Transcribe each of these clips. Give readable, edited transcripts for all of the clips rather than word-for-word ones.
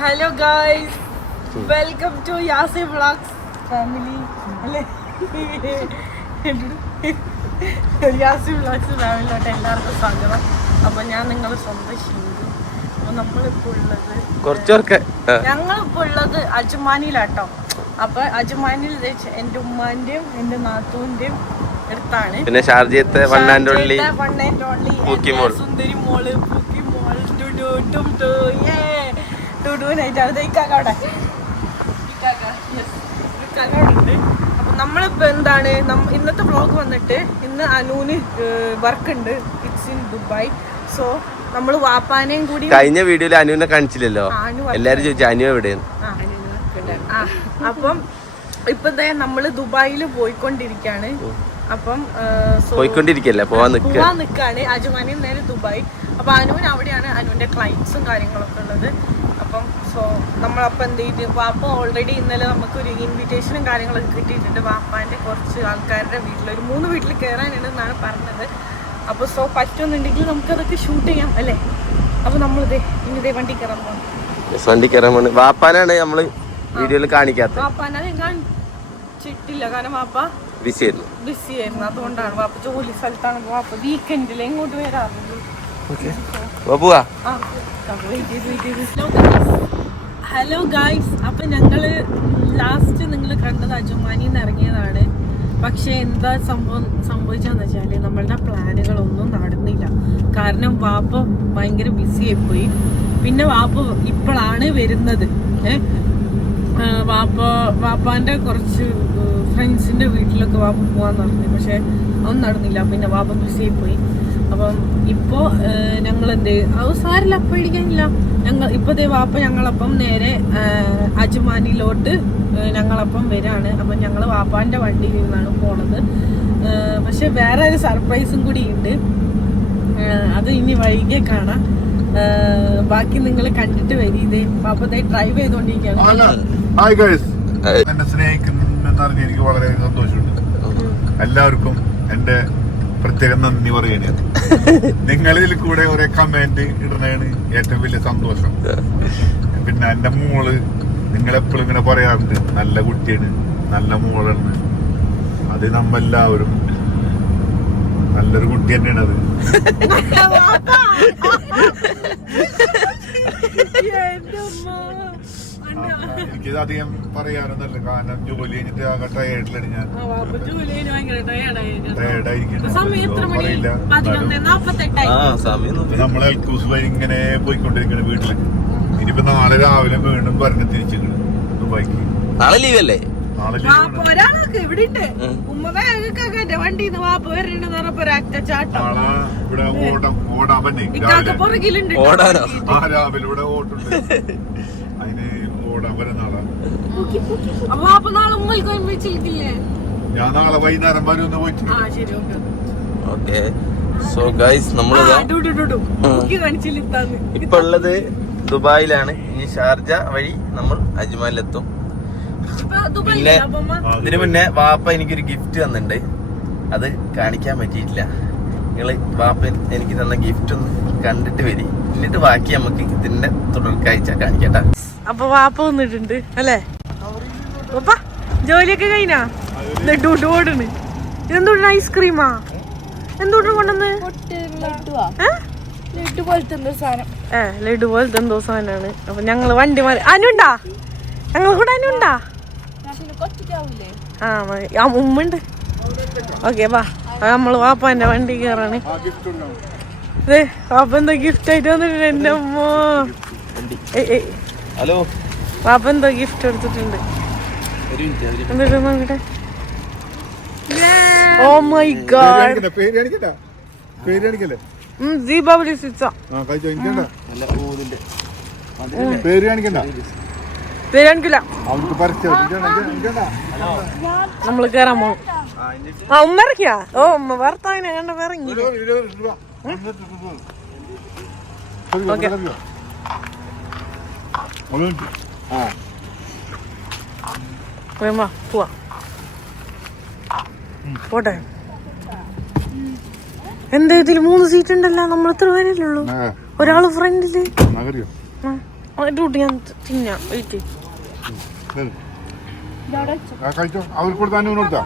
Hello guys, welcome to Yasi vlogs family. അല്ലേ, Yasi vlogs ഫാമിലിയിലോട്ട് എല്ലാവർക്കും സ്വാഗതം. അപ്പൊ ഞാൻ നിങ്ങളെ സ്വന്തം ഷിന്ദു. അപ്പൊ ഞങ്ങളിപ്പോ ഉള്ളത് അജ്മാനിയിലാട്ടോ. അപ്പൊ അജ്മാനിൽ എന്റെ ഉമ്മാന്റെയും എന്റെ നാത്തൂന്റെയും അടുത്താണ്. പിന്നെ ഷാർജത്തെ വൺ ആൻഡ് ഓൺലി സുന്ദരി മോള് പൂക്കി മോൾ ടുഡുനായിട്ടാണ് ഇക്കാക്കവിടെ ഉണ്ട്. അപ്പൊ നമ്മളിപ്പോ എന്താണ് ഇന്നത്തെ വ്ളോഗ് വന്നിട്ട് ഇന്ന് അനൂന് വർക്ക് ഉണ്ട്. It's in Dubai. സോ നമ്മള് വാപ്പാനെയും കൂടി കഴിഞ്ഞ വീഡിയോയിൽ അനുവിനെ കാണിച്ചില്ലല്ലോ, എല്ലാരും ചോദിച്ചു അനു എവിടെയാണ്. അപ്പം ഇപ്പൊ നമ്മള് ദുബായില് പോയിക്കൊണ്ടിരിക്കാണ്. അപ്പം പോവാൻ നിക്കാണ് അജ്മാനിൽ നേരെ ദുബായ്. അപ്പൊ അനുവിന് അവിടെയാണ് അനുവിന്റെ ക്ലൈൻസും കാര്യങ്ങളൊക്കെ ഉള്ളത്. അപ്പം നമ്മളപ്പം എന്ത് ചെയ്ത് വാപ്പ ഓൾറെഡി ഇന്നലെ നമുക്കൊരു ഇൻവിറ്റേഷനും കാര്യങ്ങളൊക്കെ കിട്ടിയിട്ടുണ്ട്. വാപ്പാന്റെ കുറച്ച് ആൾക്കാരുടെ വീട്ടിൽ 3 വീട്ടിൽ കയറാനുണ്ടെന്നാണ് പറഞ്ഞത്. അപ്പൊ പറ്റുന്നുണ്ടെങ്കിൽ നമുക്കതൊക്കെ ഷൂട്ട് ചെയ്യാം അല്ലേ. അപ്പൊ നമ്മളിതേ ഇനി വണ്ടി കയറാൻ പോകണം. വാപ്പാനാണ് നമ്മള് വീഡിയോയിൽ കാണിക്കാത്തത്. വാപ്പാനെ കാണിച്ചിട്ടില്ല, കാരണം വാപ്പ ബിസി ആയിരുന്നു. അതുകൊണ്ടാണ് വാപ്പ ജോലി സ്ഥലത്താണ്. വാപ്പ വീക്കെൻഡിൽ എങ്ങോട്ട് വരാറുള്ളൂ. ഹലോ ഗായ്സ്, അപ്പൊ ഞങ്ങള് ലാസ്റ്റ് നിങ്ങൾ കണ്ടത് അജ്മാനിന്ന് ഇറങ്ങിയതാണ്. പക്ഷെ എന്താ സംഭവിച്ചെന്ന് വെച്ചാല് നമ്മളുടെ പ്ലാനുകളൊന്നും നടന്നില്ല. കാരണം വാപ്പ ഭയങ്കര ബിസി ആയിപ്പോയി. പിന്നെ വാപ്പ ഇപ്പോഴാണ് വരുന്നത്. വാപ്പാന്റെ കുറച്ച് ഫ്രണ്ട്സിന്റെ വീട്ടിലൊക്കെ വാപ്പ പോവാൻ നടന്നു. പക്ഷെ അതൊന്നും നടന്നില്ല. പിന്നെ വാപ്പ ബിസി ആയിപ്പോയി. അപ്പം ഇപ്പോ ഞങ്ങൾ എന്ത് അത് സാരില്ല, പേടിക്കാനില്ല. ഇപ്പത്തെ വാപ്പ ഞങ്ങളപ്പം നേരെ അജ്മാനിലോട്ട് ഞങ്ങളപ്പം വരാണ്. അപ്പം ഞങ്ങൾ വാപ്പാന്റെ വണ്ടിയിൽ നിന്നാണ് പോണത്. പക്ഷെ വേറെ ഒരു സർപ്രൈസും കൂടി ഉണ്ട്. അത് ഇനി വൈകിയെ കാണാം. ബാക്കി നിങ്ങൾ കണ്ടിട്ട് വരീതേ. വാപ്പത്തെ ഡ്രൈവ് ചെയ്തോണ്ടിരിക്കുകയാണ്. എന്നെ സ്നേഹിക്കുന്നറിഞ്ഞ് എനിക്ക് വളരെ സന്തോഷമുണ്ട്. എല്ലാവർക്കും എന്റെ പ്രത്യേകം നന്ദി പറയുകയാണ്. നിങ്ങളിൽ കൂടെ ഒരേ കമന്റ് ഇടുന്നതാണ് ഏറ്റവും വലിയ സന്തോഷം. പിന്നെ എന്റെ മോള് നിങ്ങളെപ്പോഴും ഇങ്ങനെ പറയാറുണ്ട്, നല്ല കുട്ടിയാണ്, നല്ല മോളാണ്. അത് നമ്മെല്ലാവരും നല്ലൊരു കുട്ടി തന്നെയാണ്. അത് എനിക്കിത് അധികം പറയാനൊന്നല്ല, കാരണം ജോലി കഴിഞ്ഞിട്ട് ആകെ ടയേർഡിലാണ് ഞാൻ. നമ്മളെ എൽക്കൂസ് വഴി ഇങ്ങനെ പോയിക്കൊണ്ടിരിക്കണ വീട്ടിലേക്ക്. ഇനിയിപ്പോ നാളെ രാവിലെ വീണ്ടും പറഞ്ഞ് തിരിച്ചിരിക്കണം ദുബായിക്ക്. നാളെ ലീവല്ലേ? നാളെ ഇവിടെ ഓടാൻ പറ്റേ രാവിലെ ഇവിടെ ഓട്ടുണ്ട്. അതിന് ഓടാൻ വരെ നാളെ ഞാൻ നാളെ വൈകുന്നേരം വരെ ഒന്ന് പോയിട്ട്. സോ ഗൈസ്, ഇപ്പൊ ഉള്ളത് ദുബായിലാണ്. ഇനി ഷാർജ വഴി നമ്മൾ അജ്മാനിലെത്തും. പിന്നെ ഇതിനു മുന്നേ വാപ്പ എനിക്കൊരു ഗിഫ്റ്റ് തന്നിട്ടുണ്ട്. അത് കാണിക്കാൻ പറ്റിയിട്ടില്ല. നിങ്ങള് വാപ്പ എനിക്ക് തന്ന ഗിഫ്റ്റ് ഒന്ന് കണ്ടിട്ട് വരി. എന്നിട്ട് ബാക്കി നമുക്ക് ഇതിന്റെ തുടർക്കാഴ്ച കാണിക്കട്ടെ. അപ്പൊ വാപ്പ വന്നിട്ടുണ്ട് അല്ലേ? ജോലിയൊക്കെ കഴിഞ്ഞാ ഓടുന്നു. ഇതെന്തോട്ട് ഐസ്ക്രീമാ? എന്തോട്ട് കൊണ്ടുവന്ന്? ലഡു പോലത്തെ എന്തോ സാധനമാണ്. അപ്പൊ ഞങ്ങള് വണ്ടി മാറി. അനുണ്ടാ? ഞങ്ങൾ കൂടെ അനുണ്ടാ? ആ ഉമ്മുണ്ട്. ഓക്കെ വാ, നമ്മള് വാപ്പാന്റെ വണ്ടി കയറാണ്. വാപ്പ എന്താ ഗിഫ്റ്റ് ആയിട്ട് വന്നിട്ടുണ്ട്. എന്റെ അമ്മ, ഹലോ, വാപ്പ എന്തോ ഗിഫ്റ്റ് എടുത്തിട്ടുണ്ട്. എന്നിട്ട് നോക്കട്ടെ. ഓ മൈ ഗോഡ്, ദീപാവലി സ്വിച്ച. പേര് കാണിക്കണ്ട, പേരാണിക്കില്ല. നമ്മള് കേറാൻ പോണം. ആ ഉമ്മ ഇറക്കിയാ? ഓ ഉമ്മ ഭർത്താവിനെ കണ്ട ഇറങ്ങി. ഓക്കെ, പോവാ പോട്ടെ. എന്താ ഇതില് 3 സീറ്റ് ഉണ്ടല്ലോ? നമ്മൾ എത്ര പേരല്ലേ ഉള്ളൂ? ഒരാള് ഫ്രണ്ടില്. ഡ്യൂട്ടി ഞാൻ തിന്നാം വെയിറ്റ് കഴിച്ചോ അവർക്ക് കൊടുത്താ കൊടുത്താ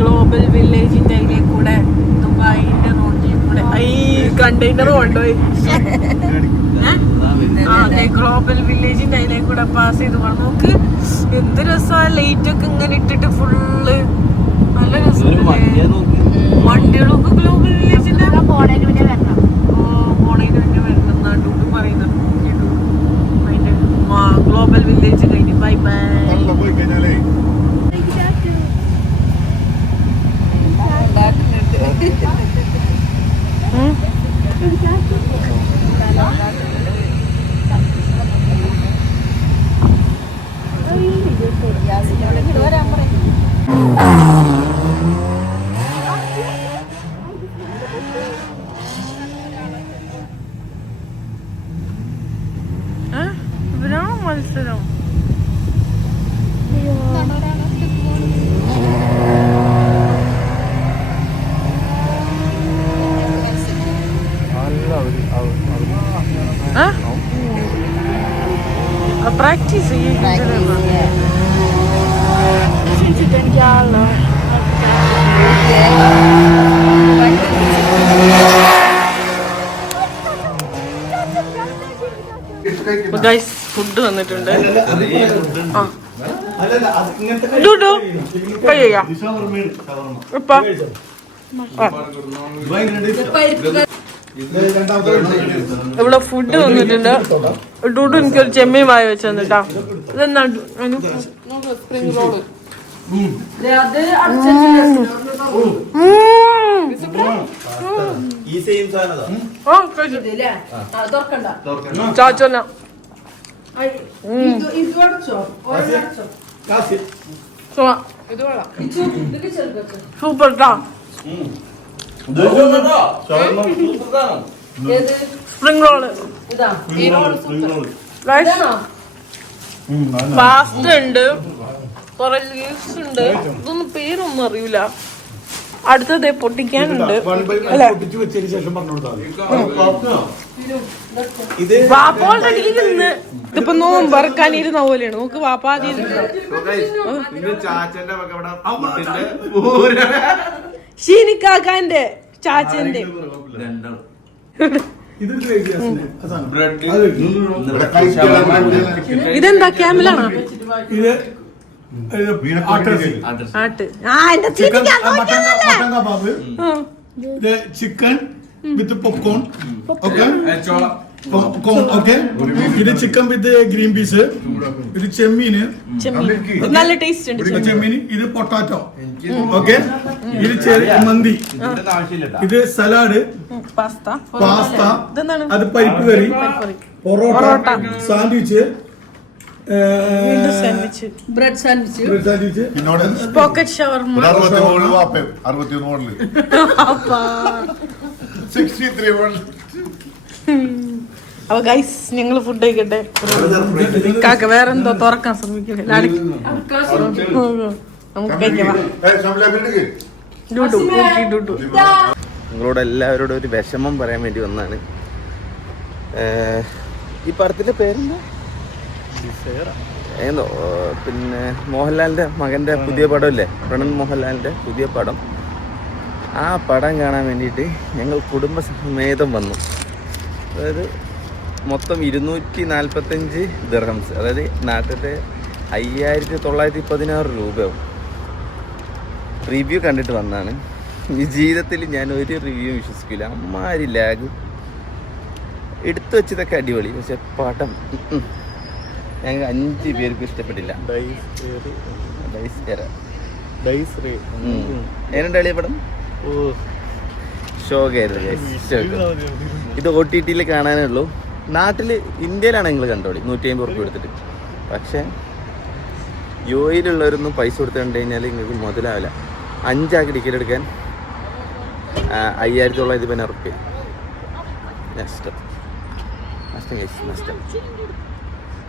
ഗ്ലോബൽ വില്ലേജിന്റെ അതിലെ കൂടെ ദുബായിന്റെ റോഡിൽ കൂടെ ഈ കണ്ടെയ്നർ കൊണ്ടുപോയി അതെ ഗ്ലോബൽ വില്ലേജിന്റെ അതിലെ കൂടെ പാസ് ചെയ്ത് പോകണം. നോക്ക് എന്ത് രസമാണ് ലൈറ്റ് ഒക്കെ ഇങ്ങനെ ഇട്ടിട്ട് ഫുള്ള് നല്ല രസമല്ലേ വണ്ടികളൊക്കെ ഗ്ലോബൽ വില്ലേജിന്റെ പോണേന് മുന്നേ വരണം എന്നാണ് ഡൂബി പറയുന്നത്. അതിന്റെ ഗ്ലോബൽ വില്ലേജ് കഴിഞ്ഞ് ബൈ ബൈ. പോയി കഴിഞ്ഞാലേ ഇവരാണോ മത്സരം? പ്രാക്ടീസ് ഫുഡ് വന്നിട്ടുണ്ട്. ഇവിടെ ഫുഡ് വന്നിട്ടുണ്ട്. ഡൂഡു എനിക്കൊരു ചെമ്മീൻ വായ വെച്ച് തന്നിട്ടാ. ഇതെന്നാ സ്പ്രിംഗ് റോള്. ചാച്ചോന സൂപ്പർ ട്ടാ. സ്പ്രിംഗ് റോള് പാസ്ത ഉണ്ട്, കുറെ ലീവ്സ് ഉണ്ട്. ഇതൊന്നും പേരൊന്നും അറിയില്ല. അടുത്തത് പൊട്ടിക്കാനുണ്ട്. വാപ്പ ഓൾറെഡി ഇരുന്ന് ഇതിപ്പോ നോമ്പറക്കാനിരുന്ന പോലെയാണ്. നോക്ക് വാപ്പ ആദ്യം ഷീനിക്കാക്കാന്റെ ചാച്ചന്റെ ഇതെന്താ ക്യാമലാണോ? Chicken with popcorn. Okay okay. ഇത് ചിക്കൻ വിത്ത് ഗ്രീൻ പീസ്. ഇത് ചെമ്മീന് നല്ല ടേസ്റ്റ് ഉണ്ട്. ചെമ്മീന്. ഇത് പൊട്ടാറ്റോ. ഓക്കെ. ഇത് മന്തി. ഇത് സലാഡ്, പാസ്ത, അത് പരിപ്പ് കറി, parotta, sandwich, bread sandwich, pocket ഷവർമ. 63 മോഡല് 63 മോഡല്. അപ്പൊ ഗൈസ് ഞങ്ങള് ഫുഡ് കഴിക്കട്ടെ. കാക്ക വേറെന്തോ തുറക്കാൻ ശ്രമിക്കണേ. നമുക്ക് കഴിക്കാം. നിങ്ങളോട് എല്ലാവരോടും ഒരു വിഷമം പറയാൻ വേണ്ടി വന്നാണ്. ഈ പടത്തിന്റെ പേരെന്താ? ഏതോ പിന്നെ മോഹൻലാലിന്റെ മകന്റെ പുതിയ പടമില്ലേ, പ്രണൻ മോഹൻലാലിന്റെ പുതിയ പടം. ആ പടം കാണാൻ വേണ്ടിയിട്ട് ഞങ്ങൾ കുടുംബസമേതം വന്നു. അതായത് മൊത്തം 245 ദിർഹംസ്, അതായത് നാട്ടിലെ 5916 രൂപയാവും. റിവ്യൂ കണ്ടിട്ട് വന്നാണ്. ഈ ജീവിതത്തിൽ ഞാൻ ഒരു റിവ്യൂ വിശ്വസിക്കില്ല. അമ്മാരി ലാഗ്. എടുത്തു വെച്ചതൊക്കെ അടിപൊളി, പക്ഷെ പടം ഞങ്ങൾക്ക് 5 പേർക്കും ഇഷ്ടപ്പെട്ടില്ല. ഏതാണ്ട് അളിയ പടം ഷോക്കായിരുന്നു. ഇത് OTT കാണാനേ ഉള്ളൂ. നാട്ടിൽ ഇന്ത്യയിലാണ് നിങ്ങൾ കണ്ടോളി 150 ഉറുപ്പിക എടുത്തിട്ട്. പക്ഷേ UAE-ലുള്ളവരൊന്നും പൈസ കൊടുത്ത് കണ്ടു കഴിഞ്ഞാൽ നിങ്ങൾക്ക് മുതലാവില്ല. 5 ആൾക്ക് ടിക്കറ്റ് എടുക്കാൻ 5915 ഉറുപ്പിക. നഷ്ടം.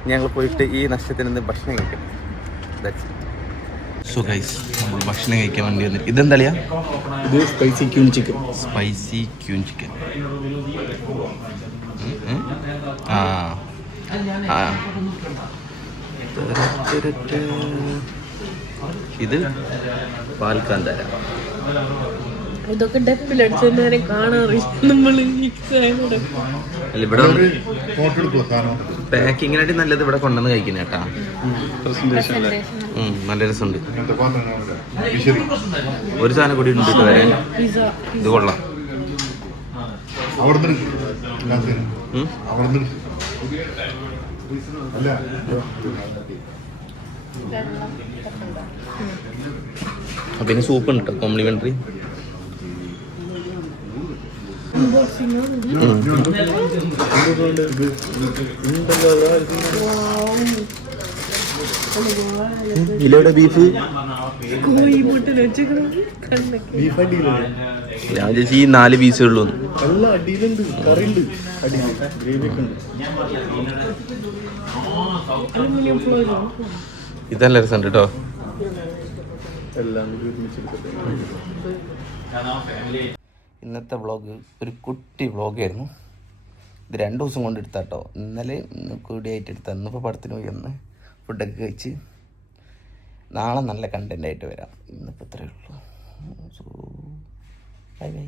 ഞങ്ങൾ പോയിട്ട് ഈ നഷ്ടത്തിന് ഭക്ഷണം കഴിക്കണം. സോ ഗൈസ് നമ്മൾ ഭക്ഷണം കഴിക്കാൻ വേണ്ടി വന്നിട്ട് ഇതെന്തളിയാ? ഇത് spicy queen chicken. Spicy queen chicken. ആ ആ ഇത് പാൽക്കാന്തര. ഇതൊക്കെ ഡെപ്പിലടിച്ചവരെ കാണാറില്ല നമ്മള്. അല്ല ഇവിടെ ഫോട്ടോ എടുക്കുക സാധനം. പാക്കിങ്ങിനായിട്ട് നല്ലത് ഇവിടെ കൊണ്ടുവന്ന് കഴിക്കുന്ന കേട്ടാ. നല്ല രസമുണ്ട്. ഇങ്ങനത്തെ പാത്രങ്ങളാണ് വിശറി. ഒരു സാധനം കൂടി ഉണ്ട് കേട്ടോ വരാൻ. ഇത് കൊള്ളാം. അവിടുന്ന് അവിടുന്ന് അല്ല പിന്നെ സൂപ്പ് ഉണ്ട് കേട്ടോ, കോംപ്ലിമെന്ററി. ഇലയുടെ ബീഫ് ഞാൻ ചേച്ചി ഈ 4 പീസേ ഉള്ളൂ. നല്ല അടിയിലുണ്ട്, കറിയുണ്ട്, അടിയിൽ ഗ്രേവി ഒക്കെ ഉണ്ട്. ഇതല്ല രസമുണ്ട് കേട്ടോ. എല്ലാം കൂടി ഒരുമിച്ചെടുത്തിട്ട് ഇന്നത്തെ വ്ളോഗ് ഒരു കുട്ടി വ്ളോഗായിരുന്നു. ഇത് 2 ദിവസം കൊണ്ട് എടുത്താട്ടോ. ഇന്നലെ കൂടിയായിട്ട് എടുത്താൽ ഇന്നിപ്പോൾ പടത്തിന് പോയി ഒന്ന് ഫുഡൊക്കെ കഴിച്ച് നാളെ നല്ല കണ്ടൻ്റ് ആയിട്ട് വരാം. ഇന്നിപ്പോൾ ഇത്രയേ ഉള്ളൂ. So bye bye.